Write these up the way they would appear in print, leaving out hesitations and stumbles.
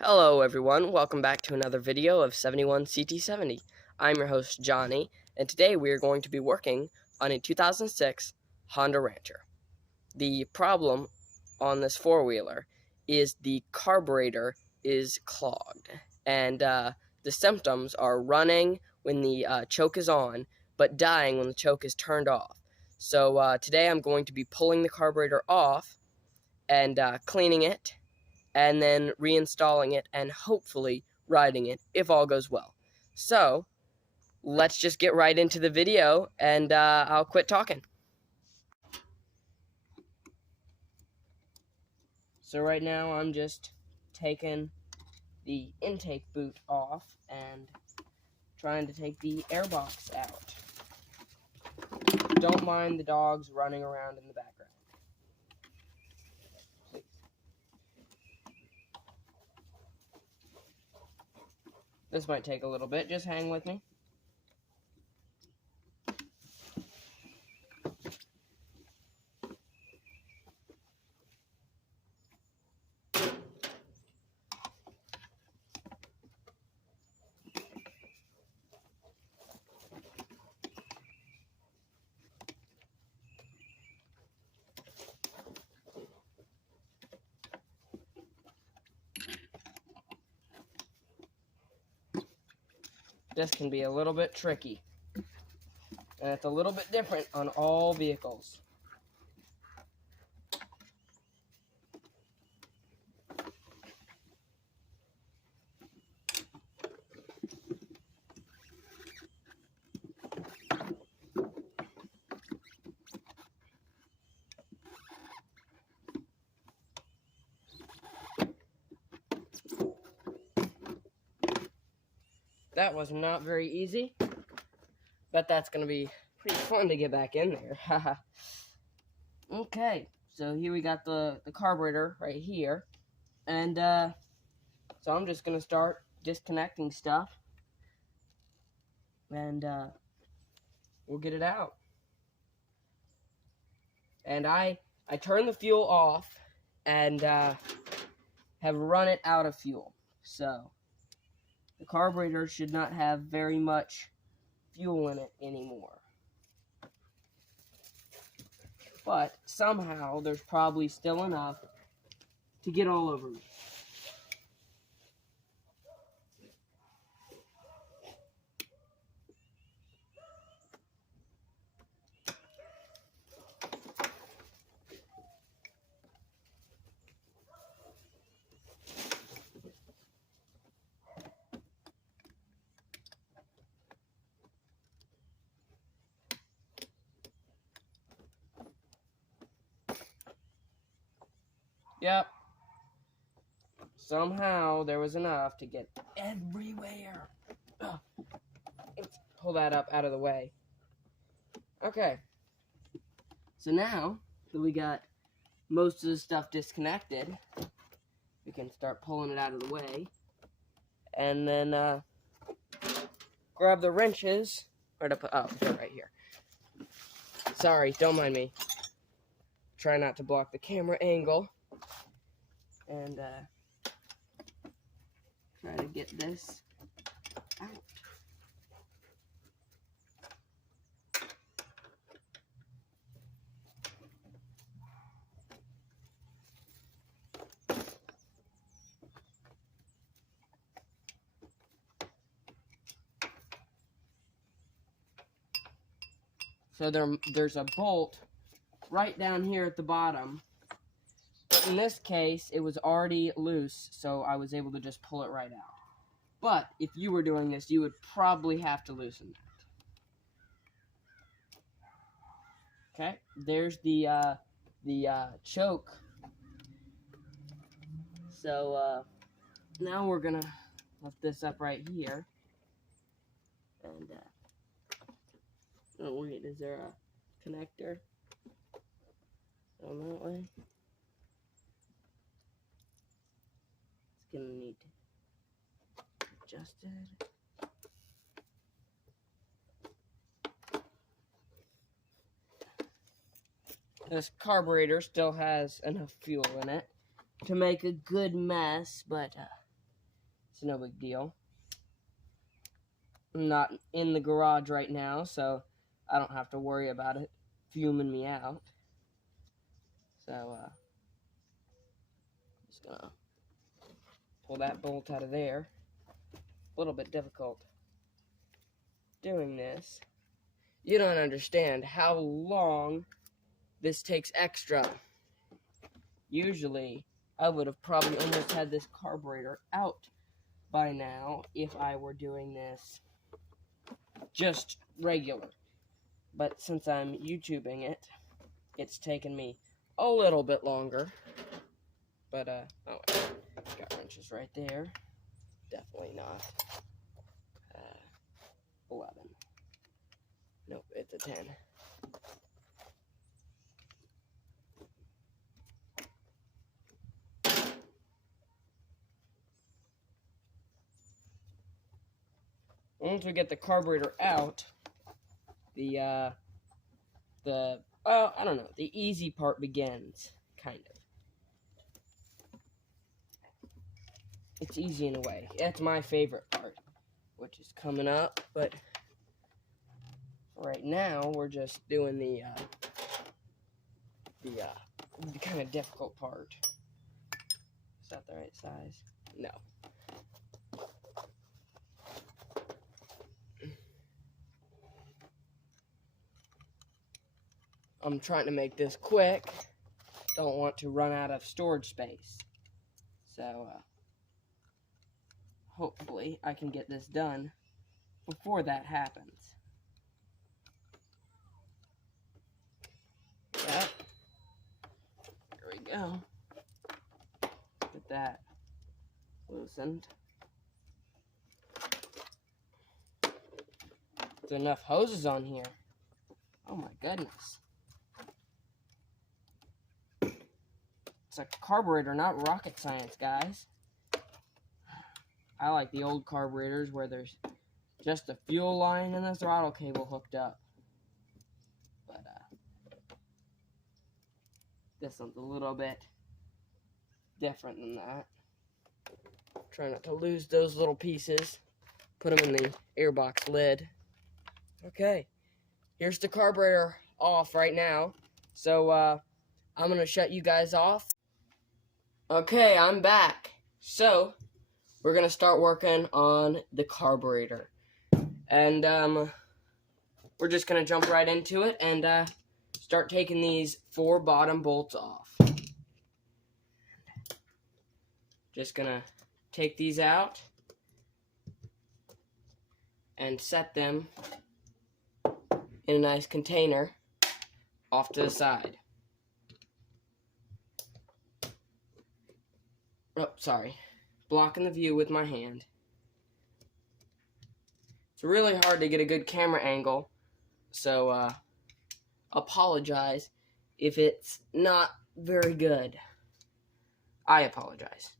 Hello everyone, welcome back to another video of 71CT70. I'm your host Johnny, and today we are going to be working on a 2006 Honda Rancher. The problem on this four-wheeler is the carburetor is clogged, and the symptoms are running when the choke is on, but dying when the choke is turned off. So today I'm going to be pulling the carburetor off and cleaning it, and then reinstalling it and hopefully riding it if all goes well. So let's just get right into the video, and I'll quit talking. So right now I'm just taking the intake boot off and trying to take the airbox out. Don't mind the dogs running around in the background. Please. This might take a little bit, just hang with me. This can be a little bit tricky, and it's a little bit different on all vehicles. That was not very easy, but that's going to be pretty fun to get back in there. Okay, so here we got the carburetor right here, and so I'm just going to start disconnecting stuff, and we'll get it out. And I turned the fuel off and have run it out of fuel, so the carburetor should not have very much fuel in it anymore. But somehow there's probably still enough to get all over me. Yep. Somehow there was enough to get everywhere. Ugh. Let's pull that up out of the way. Okay. So now that we got most of the stuff disconnected, we can start pulling it out of the way. And then grab the wrenches. Where to put? Oh, right here. Sorry, don't mind me. Try not to block the camera angle. And try to get this out. So there's a bolt right down here at the bottom. But in this case, it was already loose, so I was able to just pull it right out. But if you were doing this, you would probably have to loosen that. Okay, there's the choke. So now we're gonna lift this up right here. And oh wait, is there a connector on that way? It's gonna need adjusted. This carburetor still has enough fuel in it to make a good mess, but It's no big deal. I'm not in the garage right now, so I don't have to worry about it fuming me out. So, just gonna pull that bolt out of there. A little bit difficult doing this. You don't understand how long this takes extra. Usually, I would have probably almost had this carburetor out by now if I were doing this just regular. But since I'm YouTubing it, it's taken me a little bit longer. But, oh, got wrenches right there. Definitely not 11. Nope, it's a 10. Once we get the carburetor out, I don't know, the easy part begins, kind of. It's easy in a way. That's my favorite part, which is coming up, but right now we're just doing the kind of difficult part. Is that the right size? No. I'm trying to make this quick. Don't want to run out of storage space. So, hopefully I can get this done before that happens. Yep. There we go. Get that loosened. There's enough hoses on here. Oh my goodness. It's a carburetor, not rocket science, guys. I like the old carburetors where there's just a fuel line and the throttle cable hooked up. But, this one's a little bit different than that. Try not to lose those little pieces. Put them in the airbox lid. Okay, here's the carburetor off right now. So, I'm going to shut you guys off. Okay, I'm back. So, we're going to start working on the carburetor. And, we're just going to jump right into it and, start taking these 4 bottom bolts off. Just going to take these out and set them in a nice container off to the side. Oh, sorry. Blocking the view with my hand. It's really hard to get a good camera angle, so apologize if it's not very good. I apologize.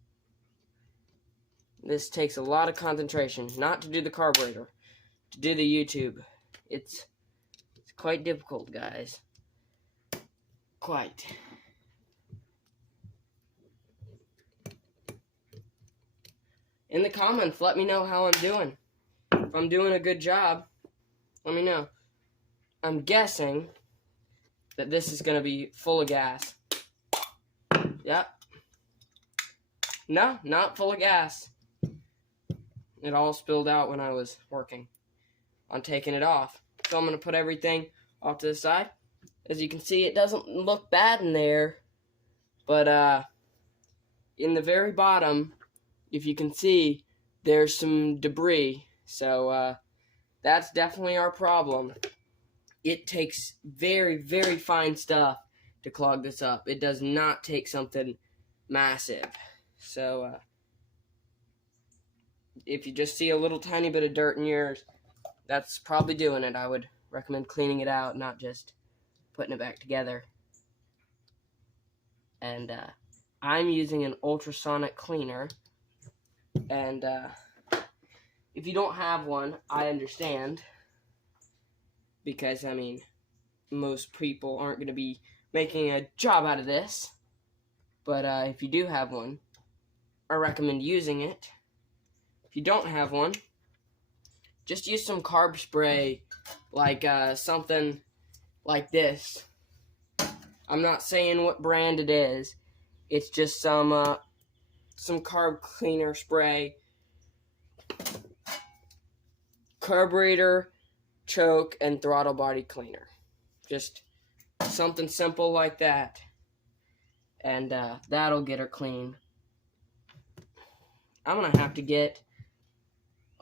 This takes a lot of concentration, not to do the carburetor, to do the YouTube. It's quite difficult, guys. Quite. In the comments, let me know how I'm doing. If I'm doing a good job, let me know. I'm guessing that this is going to be full of gas. Yep. No, not full of gas. It all spilled out when I was working on taking it off. So I'm going to put everything off to the side. As you can see, it doesn't look bad in there. But in the very bottom, if you can see, there's some debris. So that's definitely our problem. It takes very, very fine stuff to clog this up. It does not take something massive. So if you just see a little tiny bit of dirt in yours, that's probably doing it. I would recommend cleaning it out, not just putting it back together. And I'm using an ultrasonic cleaner. And if you don't have one, I understand. Because, I mean, most people aren't going to be making a job out of this. But if you do have one, I recommend using it. you don't have one, just use some carb spray, like something like this. I'm not saying what brand it is. It's just some carb cleaner spray. Carburetor, choke, and throttle body cleaner. Just something simple like that. And that'll get her clean. I'm going to have to get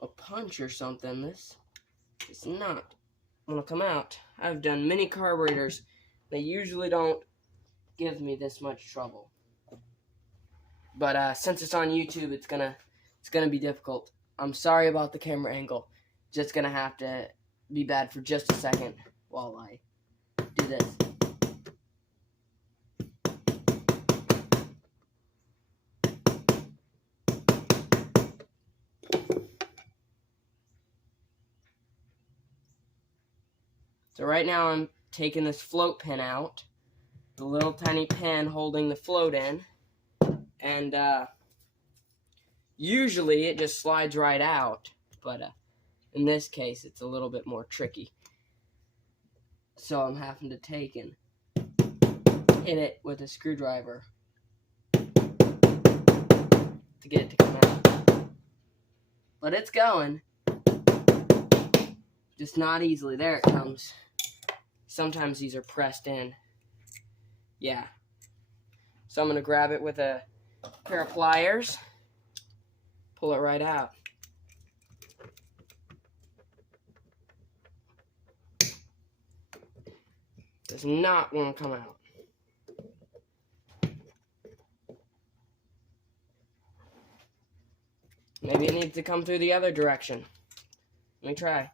a punch or something. This is not going to come out. I've done many carburetors. They usually don't give me this much trouble. But since it's on YouTube, it's gonna be difficult. I'm sorry about the camera angle. Just gonna have to be bad for just a second while I do this. So right now I'm taking this float pin out, the little tiny pin holding the float in, and usually it just slides right out, but in this case it's a little bit more tricky. So I'm having to take and hit it with a screwdriver to get it to come out. But it's going, just not easily. There it comes. Sometimes these are pressed in. Yeah. So I'm going to grab it with a pair of pliers, pull it right out. Does not want to come out. Maybe it needs to come through the other direction. Let me try.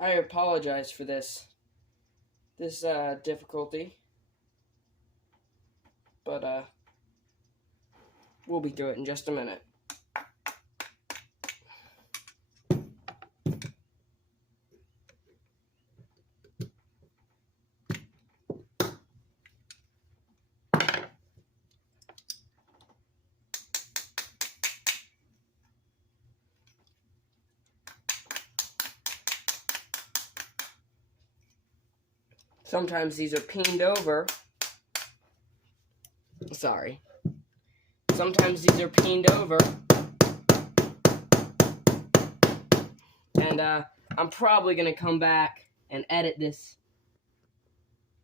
I apologize for this difficulty, but we'll be through it in just a minute. Sometimes these are peened over. Sorry. Sometimes these are peened over. And I'm probably going to come back and edit this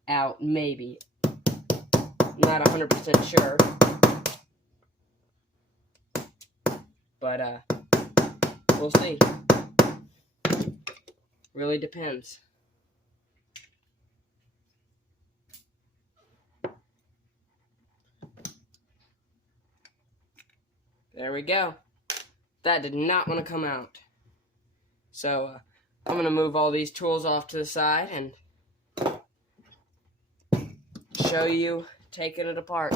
out, maybe. I'm not 100% sure. But we'll see. Really depends. There we go. That did not want to come out. So I'm going to move all these tools off to the side and show you taking it apart.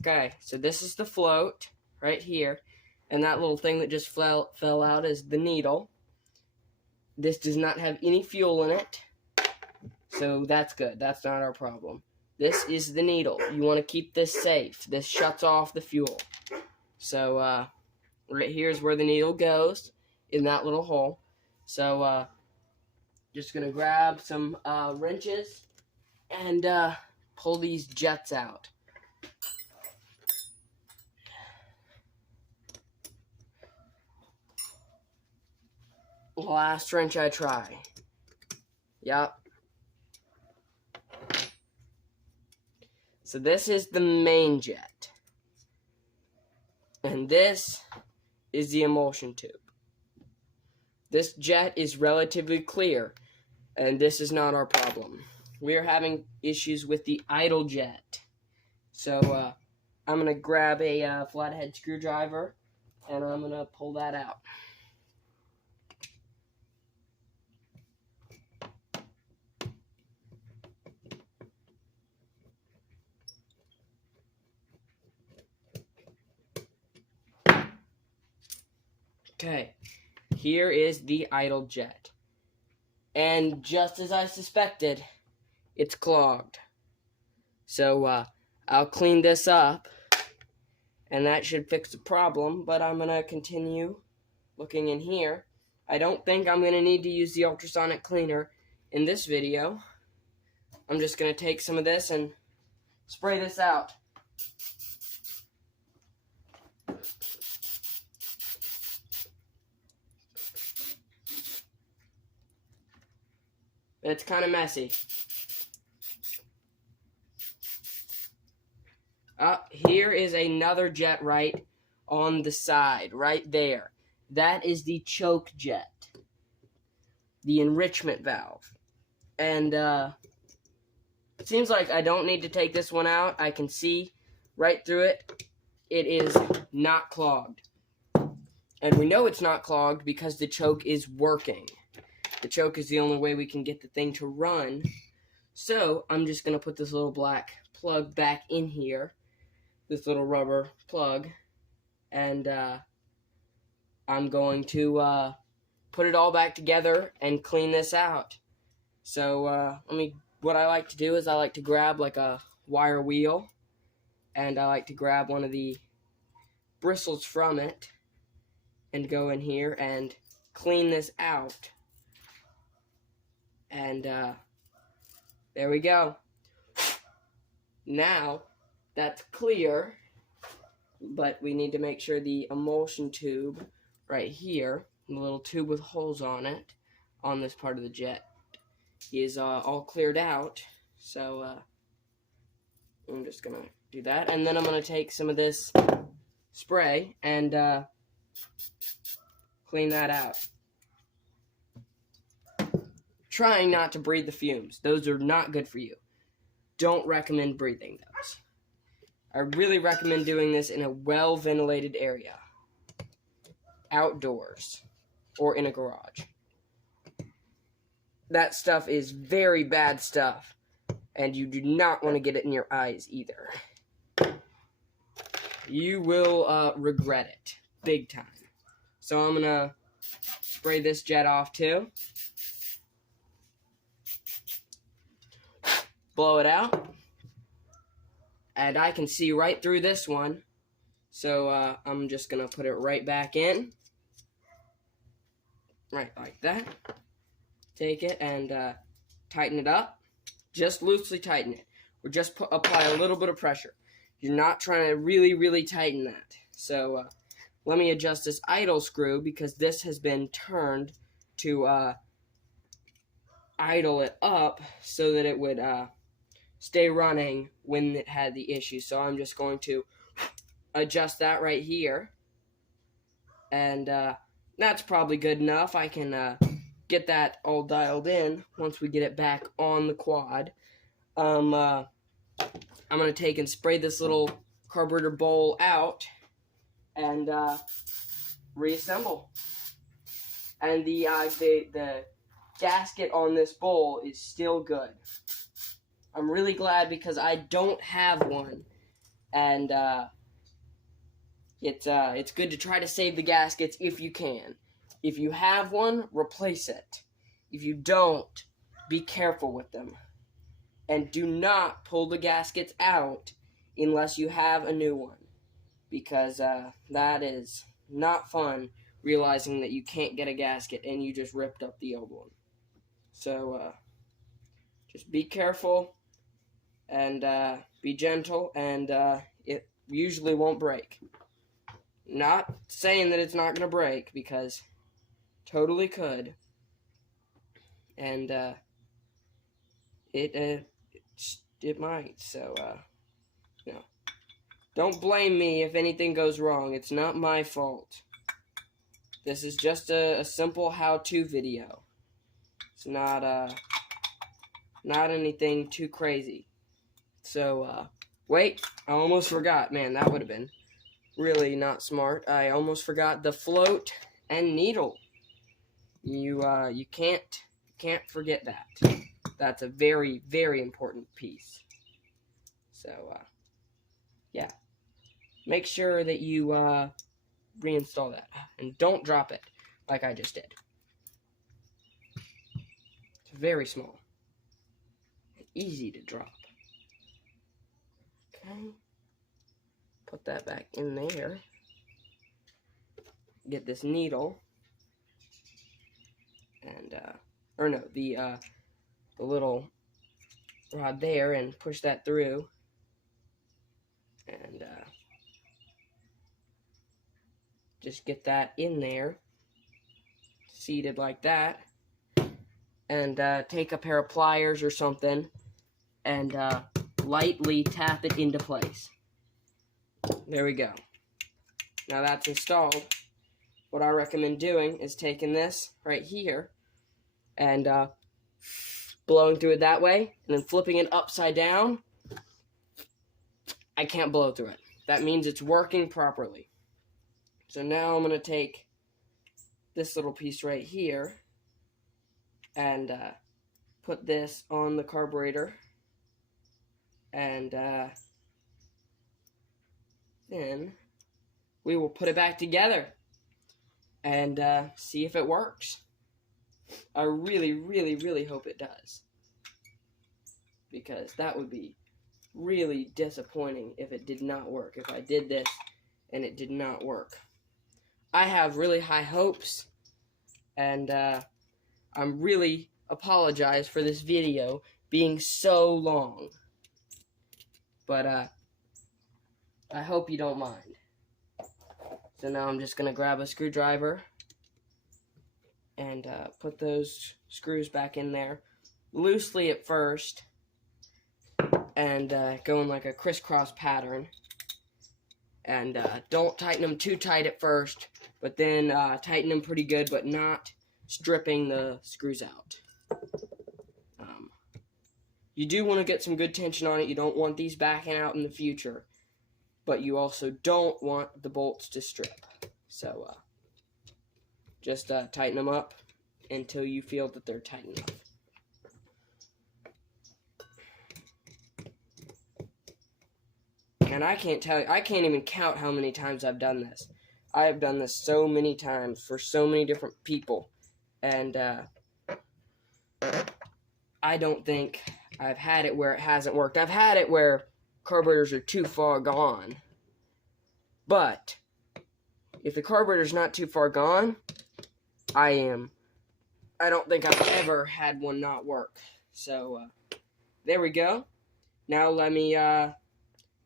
Okay, so this is the float right here. And that little thing that just fell out is the needle. This does not have any fuel in it. So that's good. That's not our problem. This is the needle. You want to keep this safe. This shuts off the fuel. So, right here is where the needle goes, in that little hole. So, just going to grab some wrenches and pull these jets out. Last wrench I try. Yup. So this is the main jet. And this is the emulsion tube. This jet is relatively clear, and this is not our problem. We are having issues with the idle jet. So I'm going to grab a flathead screwdriver, and I'm going to pull that out. Okay, here is the idle jet. And just as I suspected, it's clogged. So I'll clean this up and that should fix the problem, but I'm going to continue looking in here. I don't think I'm going to need to use the ultrasonic cleaner in this video. I'm just going to take some of this and spray this out. It's kind of messy. Here is another jet right on the side, right there. That is the choke jet, the enrichment valve. And it seems like I don't need to take this one out. I can see right through it. It is not clogged. And we know it's not clogged because the choke is working. The choke is the only way we can get the thing to run. So I'm just going to put this little black plug back in here, this little rubber plug, and I'm going to put it all back together and clean this out. So what I like to do is I like to grab like a wire wheel, and I like to grab one of the bristles from it and go in here and clean this out. And there we go. Now that's clear, but we need to make sure the emulsion tube right here, the little tube with holes on it, on this part of the jet, is all cleared out. So I'm just gonna do that, and then I'm gonna take some of this spray and clean that out. Trying not to breathe the fumes. Those are not good for you. Don't recommend breathing those. I really recommend doing this in a well-ventilated area, outdoors, or in a garage. That stuff is very bad stuff, and you do not want to get it in your eyes either. You will regret it big time. So I'm gonna spray this jet off too. Blow it out. And I can see right through this one. So I'm just gonna put it right back in. Right like that. Take it and tighten it up. Just loosely tighten it. Or just apply a little bit of pressure. You're not trying to really, really tighten that. So let me adjust this idle screw, because this has been turned to idle it up so that it would stay running when it had the issue. So I'm just going to adjust that right here. And that's probably good enough. I can get that all dialed in once we get it back on the quad. I'm going to take and spray this little carburetor bowl out and reassemble. And the gasket on this bowl is still good. I'm really glad, because I don't have one, and it's good to try to save the gaskets if you can. If you have one, replace it. If you don't, be careful with them. And do not pull the gaskets out unless you have a new one, because that is not fun, realizing that you can't get a gasket and you just ripped up the old one. So just be careful and be gentle, and it usually won't break. Not saying that it's not going to break, because totally could. And it might. So don't blame me if anything goes wrong. It's not my fault. This is just a simple how-to video. It's not anything too crazy. So wait, I almost forgot. Man, that would have been really not smart. I almost forgot the float and needle. You can't forget that. That's a very, very important piece. So yeah, make sure that you reinstall that, and don't drop it like I just did. It's very small and easy to drop. Okay. put that back in there. Get this needle, and or no, the little rod there, and push that through, and just get that in there, seated like that, and take a pair of pliers or something, and lightly tap it into place. There we go. Now that's installed. What I recommend doing is taking this right here and blowing through it that way, and then flipping it upside down. I can't blow through it. That means it's working properly. So now I'm going to take this little piece right here and put this on the carburetor, and then we will put it back together and see if it works. I really, really, really hope it does, because that would be really disappointing if it did not work, if I did this and it did not work. I have really high hopes, and I'm really apologize for this video being so long, but I hope you don't mind. So now I'm just going to grab a screwdriver and put those screws back in there loosely at first, and go in like a crisscross pattern, and don't tighten them too tight at first, but then tighten them pretty good, but not stripping the screws out. You do want to get some good tension on it. You don't want these backing out in the future, but you also don't want the bolts to strip. So just tighten them up until you feel that they're tight enough. And I can't even count how many times I've done this. I have done this so many times for so many different people, and I don't think I've had it where it hasn't worked. I've had it where carburetors are too far gone, but if the carburetor's not too far gone, I don't think I've ever had one not work. So there we go. Now let me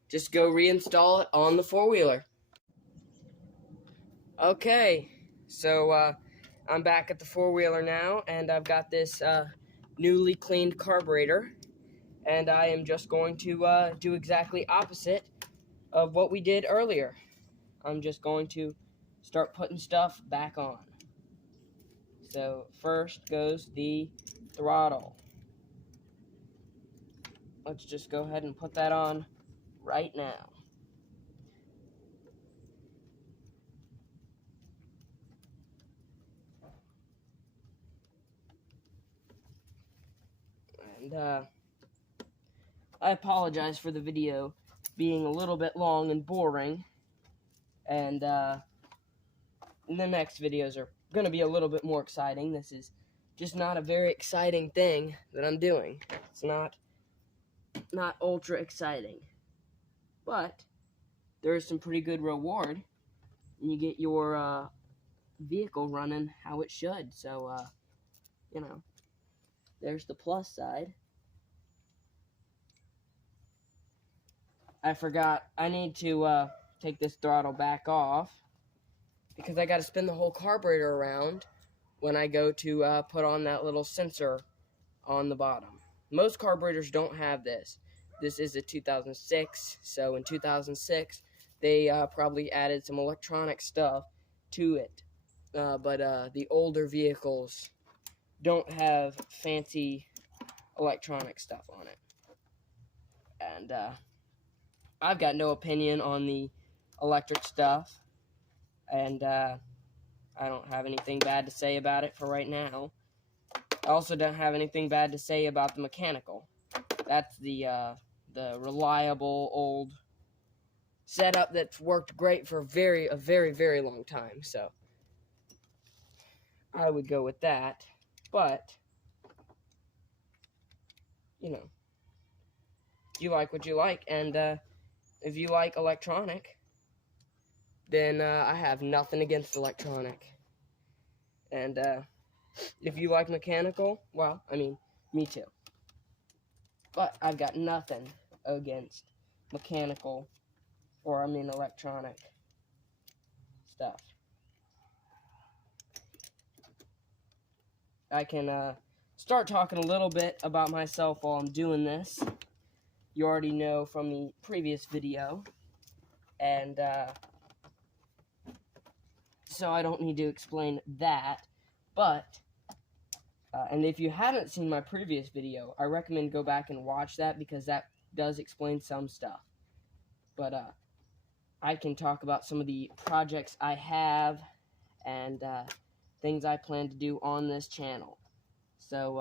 just go reinstall it on the four-wheeler. Okay, so I'm back at the four-wheeler now, and I've got this newly cleaned carburetor, and I am just going to do exactly opposite of what we did earlier. I'm just going to start putting stuff back on. So first goes the throttle. Let's just go ahead and put that on right now. And I apologize for the video being a little bit long and boring, and the next videos are going to be a little bit more exciting. This is just not a very exciting thing that I'm doing. It's not ultra exciting, but there is some pretty good reward, and you get your vehicle running how it should. So you know, there's the plus side. I forgot, I need to take this throttle back off, because I got to spin the whole carburetor around when I go to put on that little sensor on the bottom. Most carburetors don't have this. This is a 2006, so in 2006 they probably added some electronic stuff to it. But the older vehicles don't have fancy electronic stuff on it. And I've got no opinion on the electric stuff, and I don't have anything bad to say about it for right now. I also don't have anything bad to say about the mechanical. That's the reliable old setup that's worked great for a very, very long time. So I would go with that. But you know, you like what you like, and if you like electronic, then I have nothing against electronic. And if you like mechanical, well, I mean, me too. But I've got nothing against mechanical, or I mean electronic stuff. I can start talking a little bit about myself while I'm doing this. You already know from the previous video, and so I don't need to explain that. But and if you haven't seen my previous video, I recommend go back and watch that, because that does explain some stuff. But I can talk about some of the projects I have and things I plan to do on this channel. So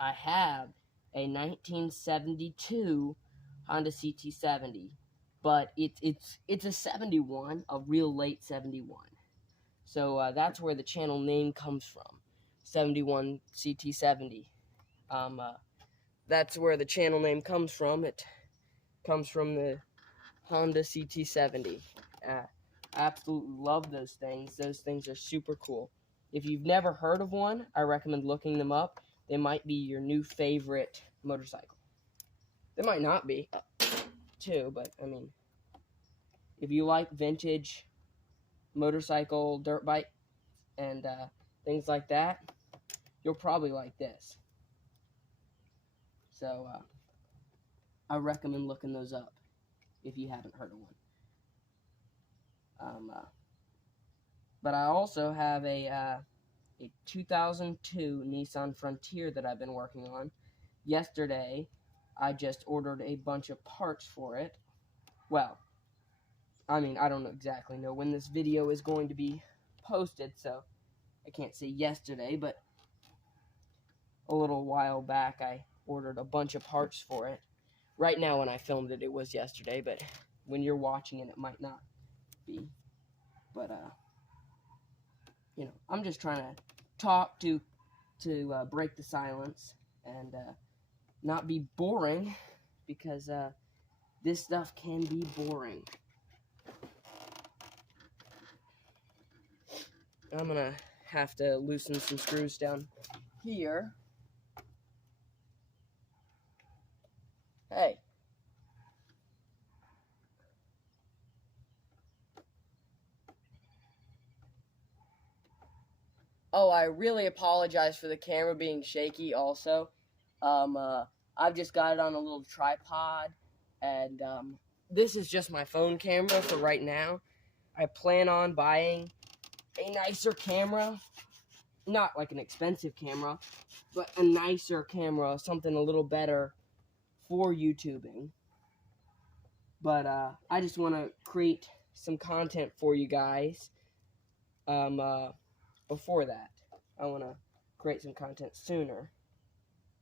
I have a 1972 Honda CT70, but it's a 71, a real late 71. So that's where the channel name comes from, 71 CT70. That's where the channel name comes from. It comes from the Honda CT70. I absolutely love those things. Those things are super cool. If you've never heard of one, I recommend looking them up. They might be your new favorite motorcycle. They might not be, too, but, I mean, if you like vintage motorcycle, dirt bike, and things like that, you'll probably like this. So, I recommend looking those up if you haven't heard of one. But I also have a 2002 Nissan Frontier that I've been working on. Yesterday, I just ordered a bunch of parts for it. Well, I mean, I don't exactly know when this video is going to be posted, so I can't say yesterday, but a little while back I ordered a bunch of parts for it. Right now when I filmed it, it was yesterday, but when you're watching it, it might not be. But, you know, I'm just trying to talk to break the silence and not be boring, because this stuff can be boring. I'm gonna have to loosen some screws down here. Hey. Oh, I really apologize for the camera being shaky also. I've just got it on a little tripod, and this is just my phone camera for right now. I plan on buying a nicer camera, not like an expensive camera, but a nicer camera, something a little better for YouTubing. But I just want to create some content for you guys. Before that, I want to create some content sooner,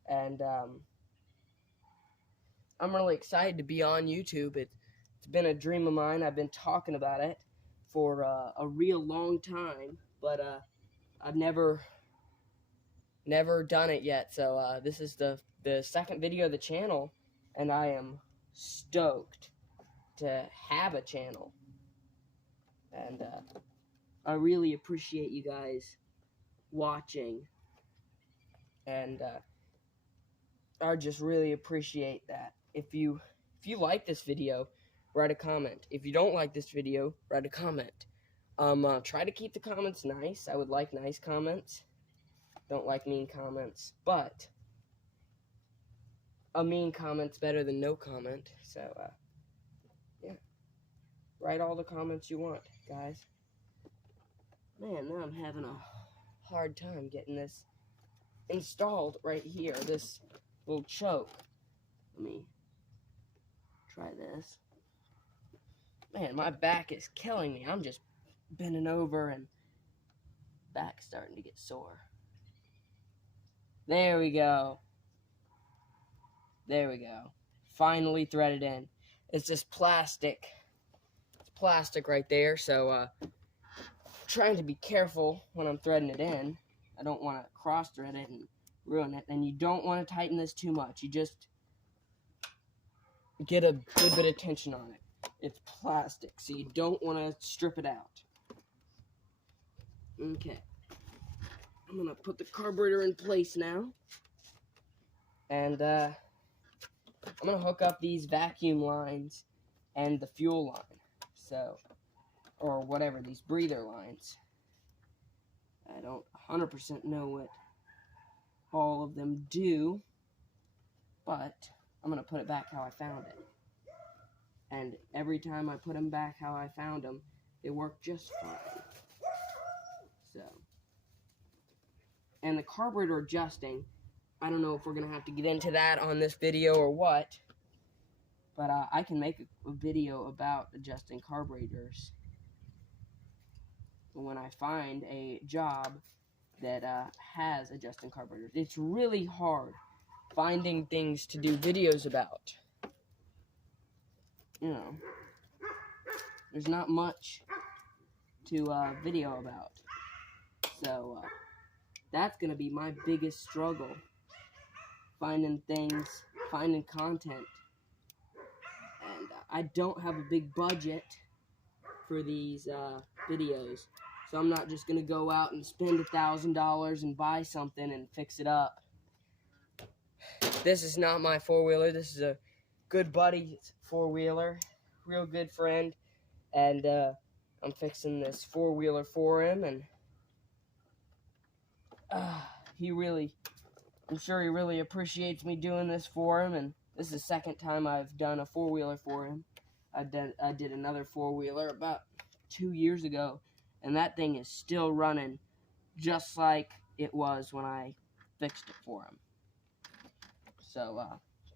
and I'm really excited to be on YouTube. It's been a dream of mine. I've been talking about it for a real long time, but I've never done it yet. So this is the second video of the channel, and I am stoked to have a channel. And I really appreciate you guys watching, and I just really appreciate that. If you like this video, write a comment. If you don't like this video, write a comment. Try to keep the comments nice. I would like nice comments. Don't like mean comments, but a mean comment's better than no comment. So yeah, write all the comments you want, guys. Man, now I'm having a hard time getting this installed right here, this little choke. Let me try this. Man, my back is killing me. I'm just bending over and back's starting to get sore. There we go. There we go. Finally threaded in. It's just plastic. It's plastic right there, so trying to be careful when I'm threading it in. I don't want to cross thread it and ruin it. And you don't want to tighten this too much. You just get a good bit of tension on it. It's plastic, so you don't want to strip it out. Okay. I'm going to put the carburetor in place now. And I'm going to hook up these vacuum lines and the fuel line. So, or whatever, these breather lines. I don't 100% know what all of them do, but I'm going to put it back how I found it. And every time I put them back how I found them, they work just fine. So, and the carburetor adjusting, I don't know if we're going to have to get into that on this video or what, but I can make a video about adjusting carburetors when I find a job that has adjusting carburetors. It's really hard finding things to do videos about. You know, there's not much to video about. So that's going to be my biggest struggle, finding things, finding content. And I don't have a big budget for these videos, so I'm not just going to go out and spend $1,000 and buy something and fix it up. This is not my four-wheeler. This is a good buddy's four-wheeler, real good friend, and I'm fixing this four-wheeler for him, and I'm sure he really appreciates me doing this for him, and this is the second time I've done a four-wheeler for him. I did another four-wheeler about 2 years ago, and that thing is still running just like it was when I fixed it for him. So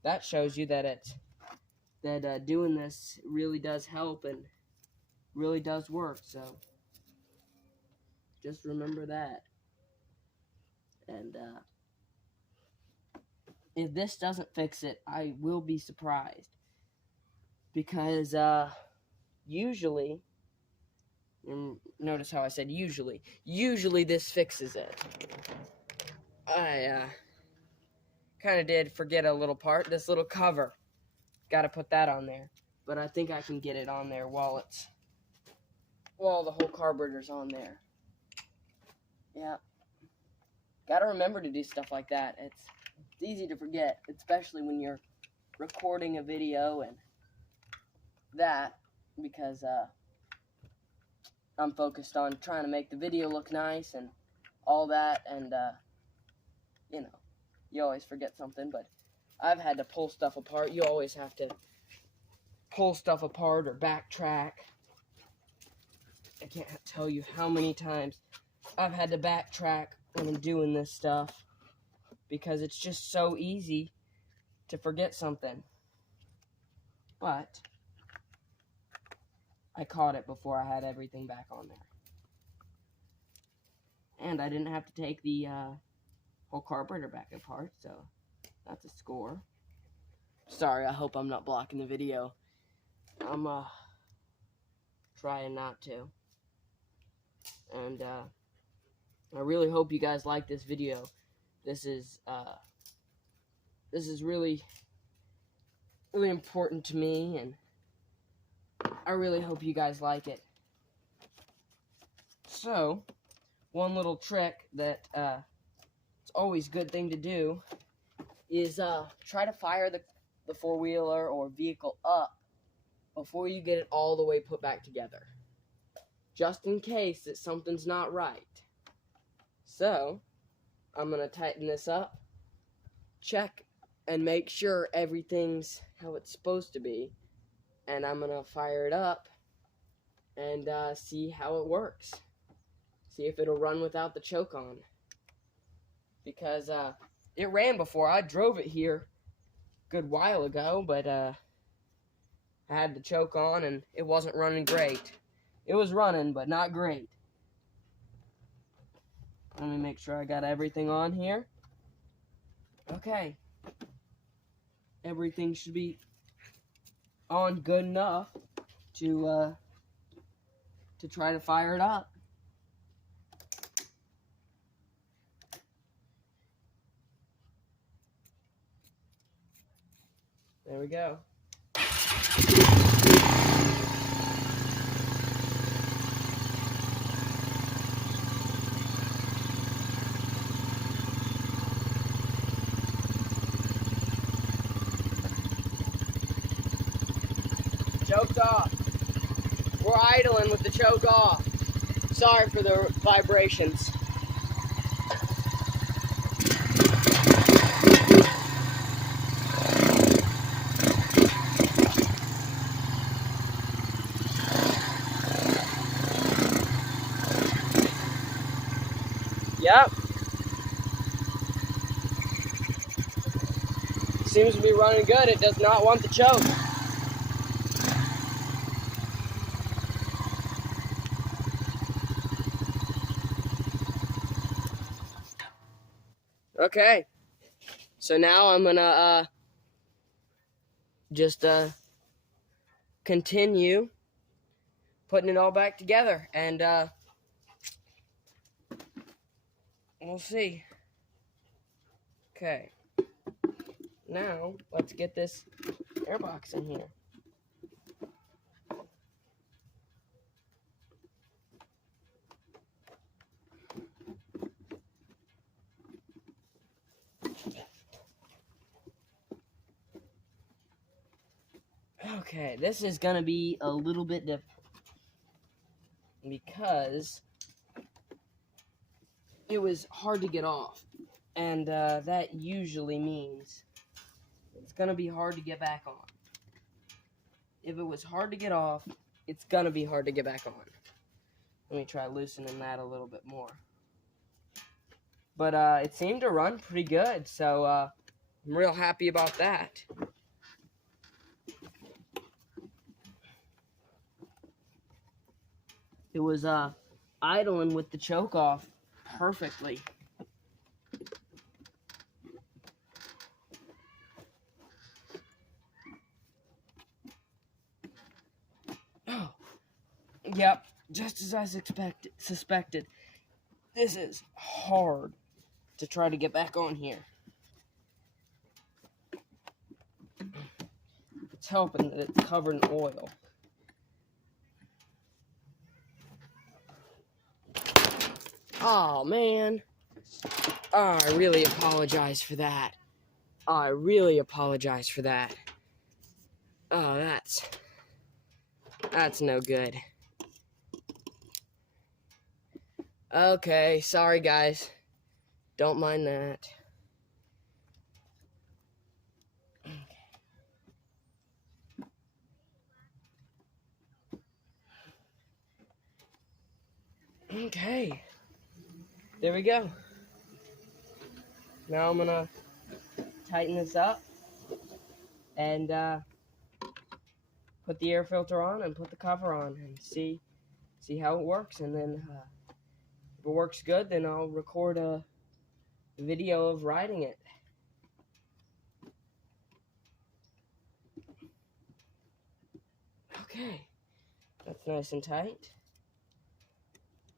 that shows you that doing this really does help and really does work. So just remember that. And if this doesn't fix it, I will be surprised, because usually, notice how I said usually this fixes it. I kind of did forget a little part, this little cover. Got to put that on there, but I think I can get it on there while the whole carburetor's on there. Yeah, got to remember to do stuff like that. It's easy to forget, especially when you're recording a video and that, because I'm focused on trying to make the video look nice and all that, and you know, you always forget something. But I've had to pull stuff apart. You always have to pull stuff apart or backtrack. I can't tell you how many times I've had to backtrack when I'm doing this stuff, because it's just so easy to forget something. But I caught it before I had everything back on there. And I didn't have to take the whole carburetor back apart, so that's a score. Sorry, I hope I'm not blocking the video. I'm trying not to. And I really hope you guys like this video. This is really, really important to me, and I really hope you guys like it. So, one little trick that it's always a good thing to do is try to fire the four-wheeler or vehicle up before you get it all the way put back together, just in case that something's not right. So, I'm going to tighten this up, check and make sure everything's how it's supposed to be, and I'm going to fire it up and see how it works. See if it'll run without the choke on. Because it ran before. I drove it here a good while ago, but I had the choke on and it wasn't running great. It was running, but not great. Let me make sure I got everything on here. Okay. Everything should be on good enough to try to fire it up. There we go. choke's off. We're idling with the choke off. Sorry for the vibrations. Yep. Seems to be running good. It does not want the choke. Okay. So now I'm gonna just continue putting it all back together, and we'll see. Okay. Now let's get this airbox in here. Okay, this is gonna be a little bit different because it was hard to get off, and that usually means it's gonna be hard to get back on. If it was hard to get off, it's gonna be hard to get back on. Let me try loosening that a little bit more. But it seemed to run pretty good, so I'm real happy about that. It was idling with the choke off perfectly. Oh, yep, just as I suspected. This is hard to try to get back on here. It's helping that it's covered in oil. Oh, man. Oh, I really apologize for that. I really apologize for that. Oh, that's no good. Okay, sorry guys. Don't mind that. Okay. There we go. Now I'm gonna tighten this up and put the air filter on and put the cover on and see how it works, and then if it works good, then I'll record a video of riding it. Okay, that's nice and tight.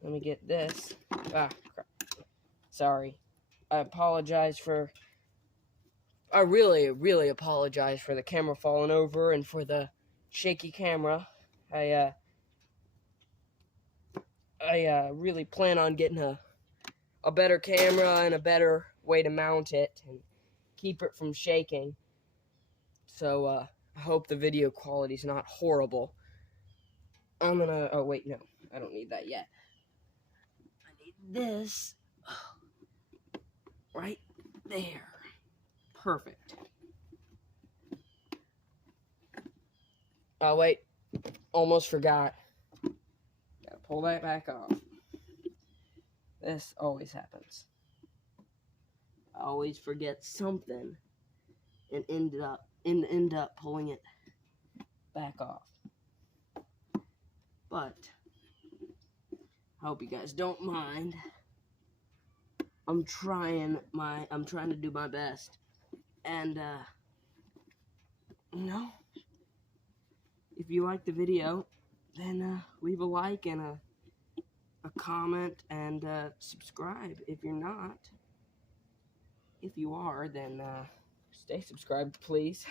Let me get this. Ah, crap. Sorry. I really, really apologize for the camera falling over and for the shaky camera. I really plan on getting a better camera and a better way to mount it and keep it from shaking. So, I hope the video quality is not horrible. Oh wait, no, I don't need that yet. I need this right there. Perfect. Oh wait, almost forgot. Gotta pull that back off. This always happens. I always forget something and end up pulling it back off. But I hope you guys don't mind. I'm trying to do my best. And you know, if you like the video, then leave a like and a comment and subscribe. If you're not, if you are, then stay subscribed, please.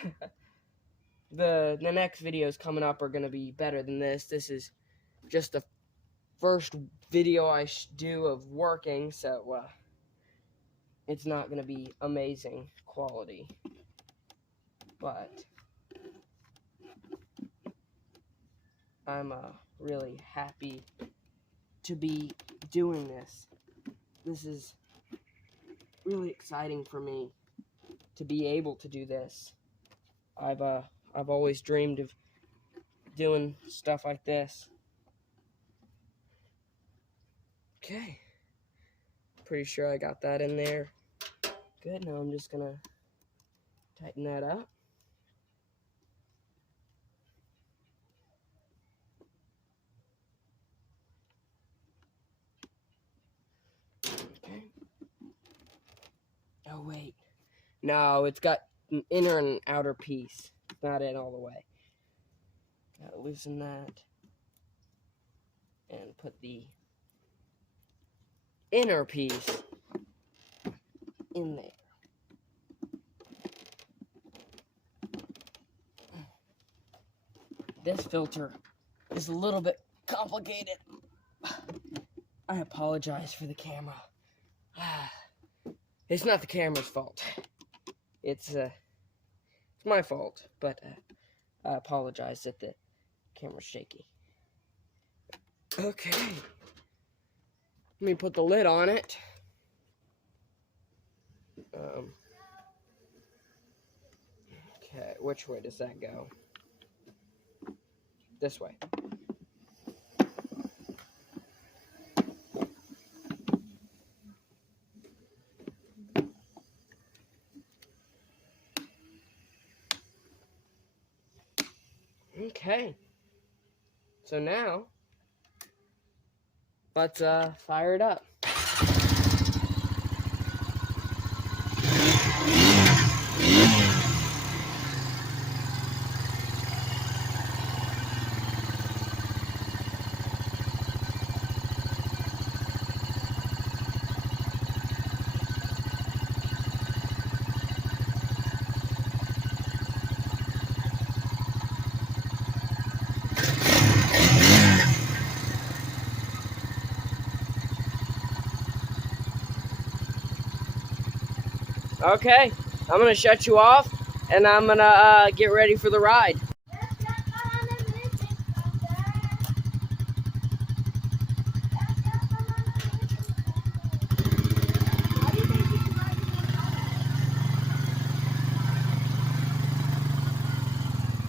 The next videos coming up are gonna be better than this. This is just the first video I do of working, so it's not gonna be amazing quality, but I'm really happy to be doing this. This is really exciting for me to be able to do this. I've always dreamed of doing stuff like this. Okay. Pretty sure I got that in there. Good. Now I'm just gonna tighten that up. Okay. Oh wait. No, it's got an inner and an outer piece. It's not in all the way. Gotta loosen that and put the inner piece in there. This filter is a little bit complicated. I apologize for the camera. It's not the camera's fault. It's my fault, but I apologize that the camera's shaky. Okay. Let me put the lid on it. Okay, which way does that go? This way. Okay. So now, let's fire it up. Okay, I'm gonna shut you off, and I'm gonna get ready for the ride.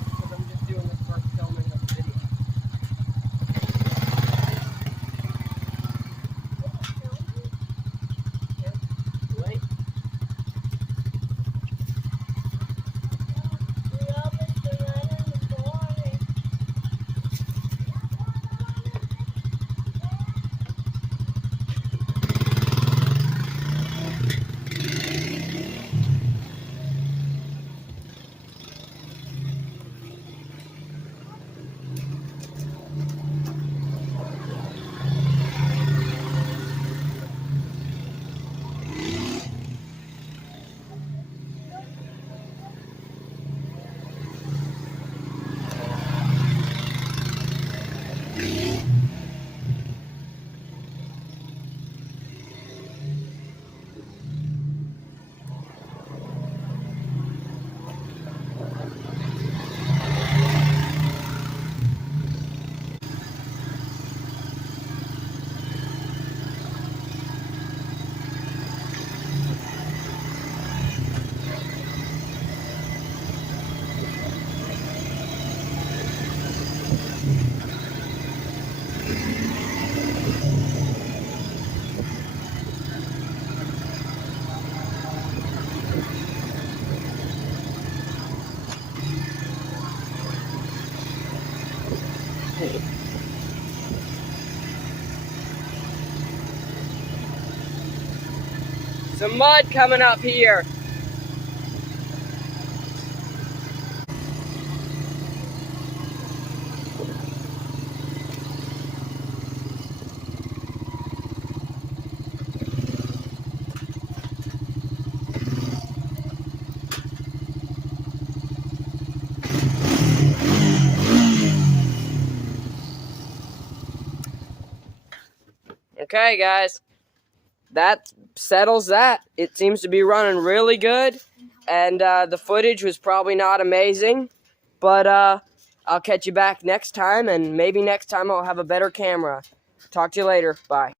Because I'm just doing this for filming of the video. Wait. Some mud coming up here. Okay, guys, that settles that. It seems to be running really good, and the footage was probably not amazing, but I'll catch you back next time, and maybe next time I'll have a better camera. Talk to you later. Bye.